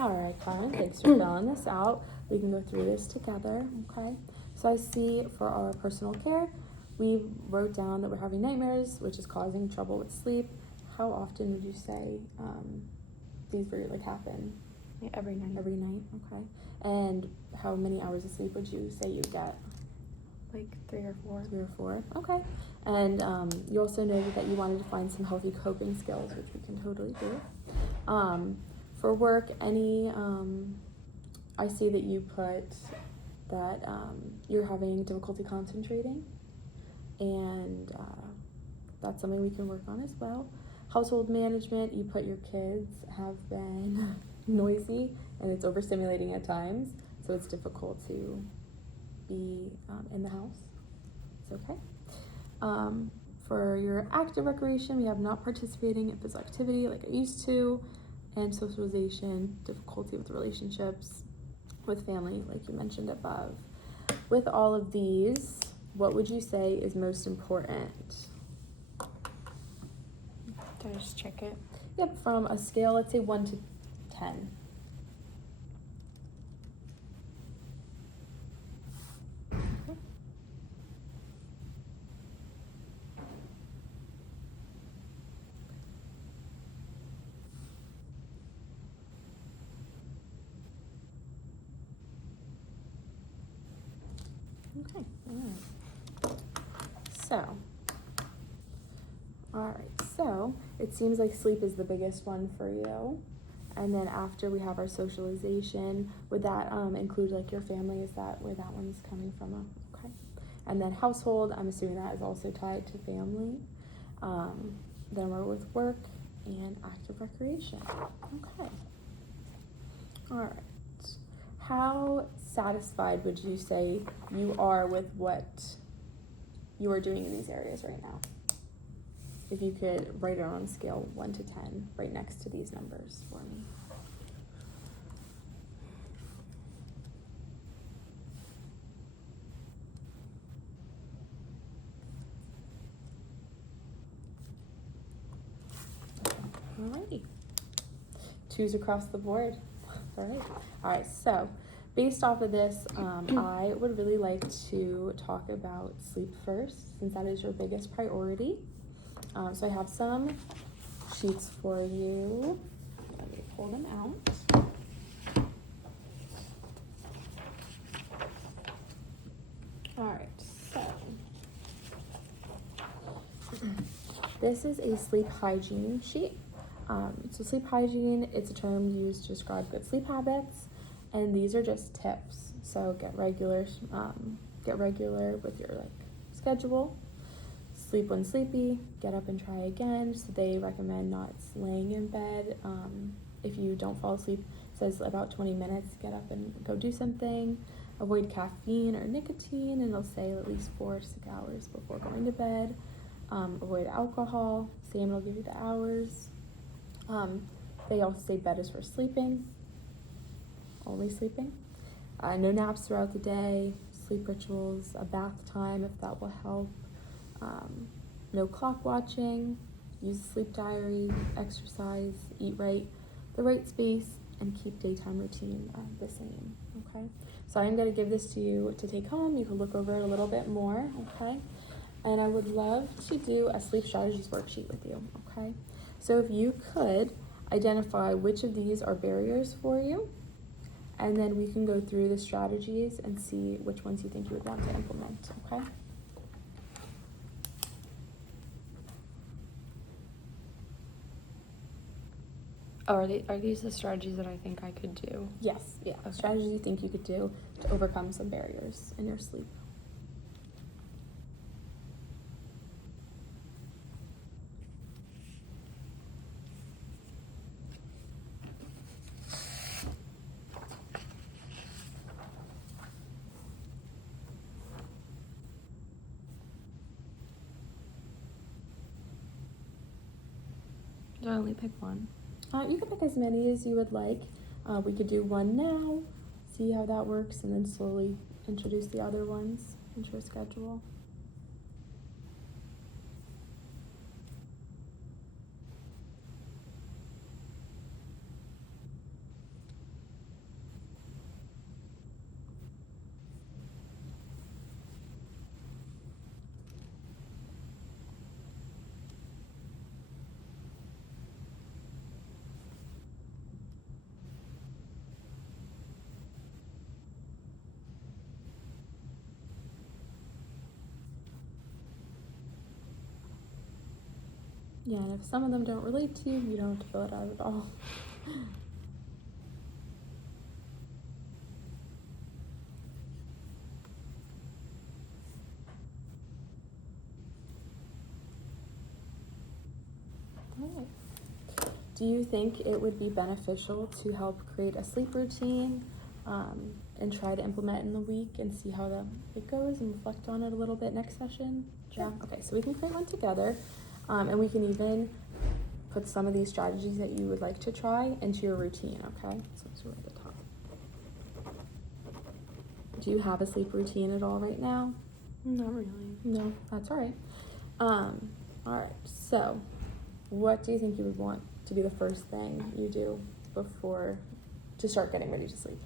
All right, Carmen, thanks for filling this out. We can go through this together, okay? So I see for our personal care, we wrote down that we're having nightmares, which is causing trouble with sleep. How often would you say these happen? Like every night. Every night, okay. And how many hours of sleep would you say you get? Like 3 or 4. 3 or 4, okay. And you also noted that you wanted to find some healthy coping skills, which we can totally do. For work, I see that you put that you're having difficulty concentrating, and that's something we can work on as well. Household management, you put your kids have been noisy and it's overstimulating at times, so it's difficult to be in the house. It's okay. For your active recreation, we have not participating in physical activity like I used to, and socialization, difficulty with relationships, with family, like you mentioned above. With all of these, what would you say is most important? Do I just check it? Yep, from a scale, let's say 1 to 10. Okay, all right, so it seems like sleep is the biggest one for you. And then after we have our socialization, would that include like your family? Is that where that one's coming from? Okay. And then household, I'm assuming that is also tied to family. Then we're with work and active recreation. Okay. All right. How satisfied would you say you are with what you are doing in these areas right now? If you could write it on a scale 1 to 10 right next to these numbers for me. Alrighty. 2s across the board. Alright, so based off of this, I would really like to talk about sleep first, since that is your biggest priority. So I have some sheets for you. Let me pull them out. Alright, so this is a sleep hygiene sheet. So sleep hygiene, it's a term used to describe good sleep habits, and these are just tips. So get regular with your schedule. Sleep when sleepy, get up and try again. So they recommend not laying in bed. If you don't fall asleep, it says about 20 minutes, get up and go do something. Avoid caffeine or nicotine, and it'll say at least 4 to 6 hours before going to bed. Avoid alcohol, same will give you the hours. They also say bed is for sleeping, only sleeping. No naps throughout the day, sleep rituals, a bath time if that will help. No clock watching, use a sleep diary, exercise, eat right, the right space, and keep daytime routine the same, okay? So I'm going to give this to you to take home. You can look over it a little bit more, okay? And I would love to do a sleep strategies worksheet with you, okay? So if you could identify which of these are barriers for you, and then we can go through the strategies and see which ones you think you would want to implement, okay? Oh, are these the strategies that I think I could do? Yes, yeah. Okay. Strategies you think you could do to overcome some barriers in your sleep. Do I only pick one? You can pick as many as you would like. We could do one now, see how that works, and then slowly introduce the other ones into your schedule. Yeah, and if some of them don't relate to you, you don't have to fill it out at all. Alright. Do you think it would be beneficial to help create a sleep routine and try to implement it in the week and see how it goes and reflect on it a little bit next session? Sure. Yeah. Okay, so we can create one together, and we can even put some of these strategies that you would like to try into your routine, okay? So let's go at the top. Do you have a sleep routine at all right now? Not really. No, that's all right. All right, so what do you think you would want to be the first thing you do to start getting ready to sleep?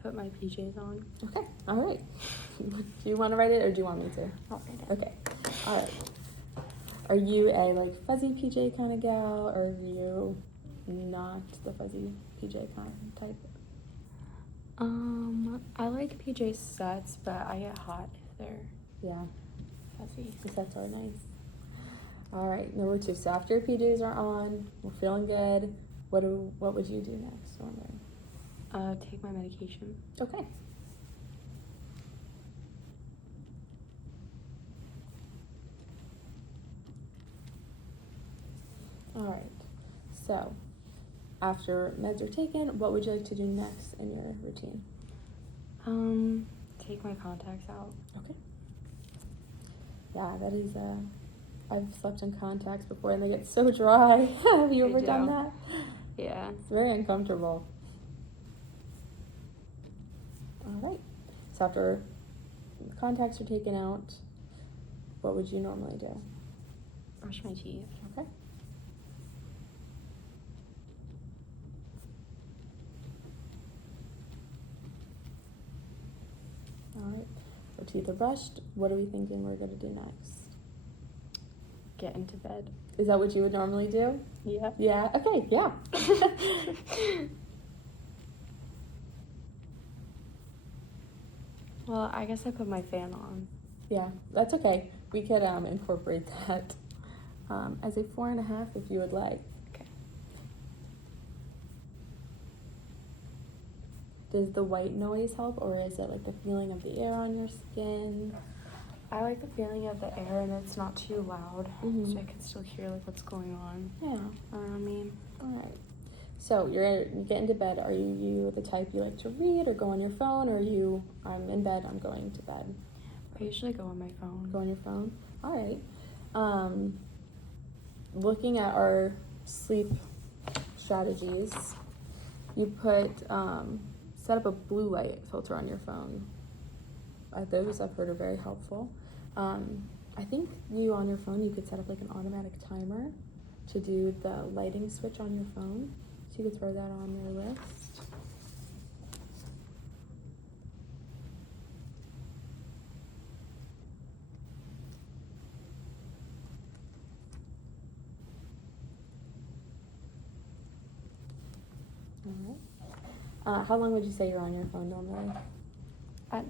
Put my PJs on. Okay, all right. Do you want to write it or do you want me to? I'll write it. Okay, all right. Are you a fuzzy PJ kind of gal, or are you not the fuzzy PJ kind of type? I like PJ sets, but I get hot if they're Yeah, fuzzy. the sets are nice. All right, number 2. So after your PJs are on, we're feeling good. What would you do next? Wondering. Take my medication. Okay. All right. So after meds are taken, what would you like to do next in your routine? Take my contacts out. Okay. Yeah, that is I've slept in contacts before and they get so dry. Have you ever done that? Yeah. It's very uncomfortable. All right. So after the contacts are taken out, what would you normally do? Brush my teeth. Okay. All right. So teeth are brushed. What are we thinking we're going to do next? Get into bed. Is that what you would normally do? Yeah. Yeah. Okay. Yeah. Well, I guess I put my fan on. Yeah, that's okay. We could incorporate that as a 4.5 if you would like. Okay. Does the white noise help, or is it the feeling of the air on your skin? I like the feeling of the air and it's not too loud, Mhm. so I can still hear what's going on Yeah. around me. All right. So you get into bed. Are you the type you like to read or go on your phone, or are you I'm in bed, I'm going to bed? I usually go on my phone. Go on your phone. All right. Looking at our sleep strategies, you put set up a blue light filter on your phone. Those I've heard are very helpful. I think on your phone you could set up an automatic timer to do the lighting switch on your phone. So you could throw that on your list. All right. How long would you say you're on your phone normally? At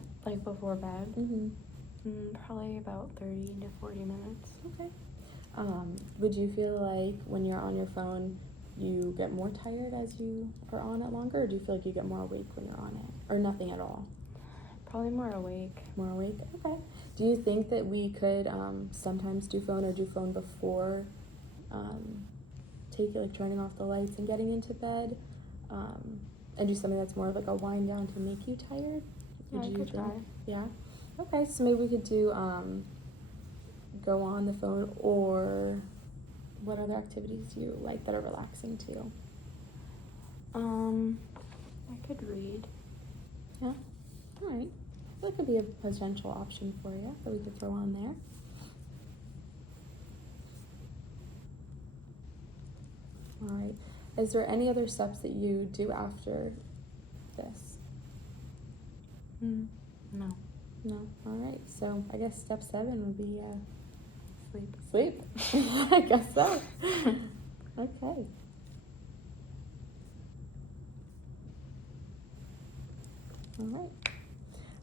before bed, Mm-hmm. probably about 30 to 40 minutes. Okay. Would you feel like when you're on your phone, you get more tired as you are on it longer, or do you feel like you get more awake when you're on it, or nothing at all? Probably more awake. More awake? Okay. Do you think that we could sometimes do phone before turning off the lights and getting into bed, and do something that's more of a wind down to make you tired? Yeah, I could try. Yeah? Okay, so maybe we could do go on the phone, or what other activities do you like that are relaxing to you? I could read. Yeah? All right. That could be a potential option for you that we could throw on there. All right. Is there any other steps that you do after this? No. No? All right. So I guess step 7 would be Sleep. sleep. I guess so. Okay.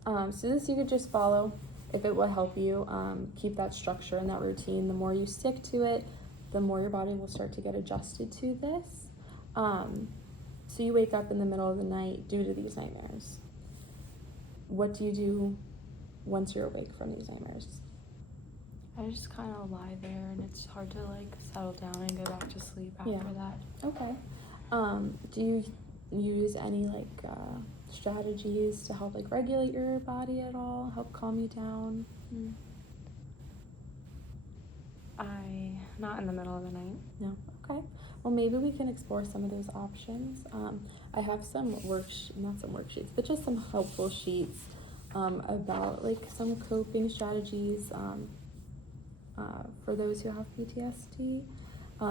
All right. So this you could just follow. if it will help you keep that structure and that routine, the more you stick to it, the more your body will start to get adjusted to this. So you wake up in the middle of the night due to these nightmares. What do you do once you're awake from these nightmares? I just kind of lie there, and it's hard to like settle down and go back to sleep after that. Okay. Do you use any like strategies to help like regulate your body at all? Help calm you down? Not in the middle of the night. No. Okay. Well, maybe we can explore some of those options. I have some not some worksheets, but just some helpful sheets about like some coping strategies for those who have PTSD.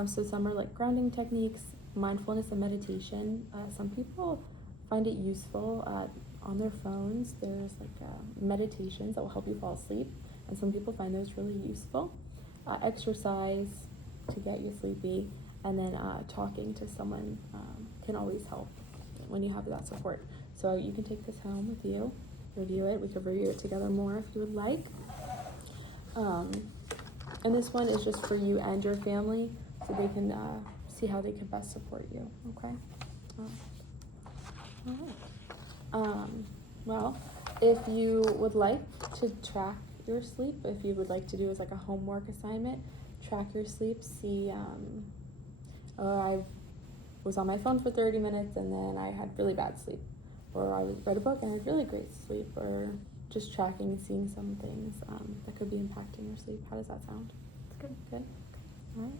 So some are like grounding techniques, mindfulness and meditation. Some people find it useful on their phones. There's like meditations that will help you fall asleep, and some people find those really useful. Exercise to get you sleepy, and then talking to someone can always help when you have that support. So you can take this home with you, review it. We could review it together more if you would like. And this one is just for you and your family, so they can see how they can best support you. Okay. All right. Well, if you would like to track your sleep, if you would like to do as like a homework assignment, track your sleep, see, I was on my phone for 30 minutes and then I had really bad sleep, or I read a book and I had really great sleep, or just tracking and seeing some things that could be impacting your sleep. How does that sound? It's good. Good. All right.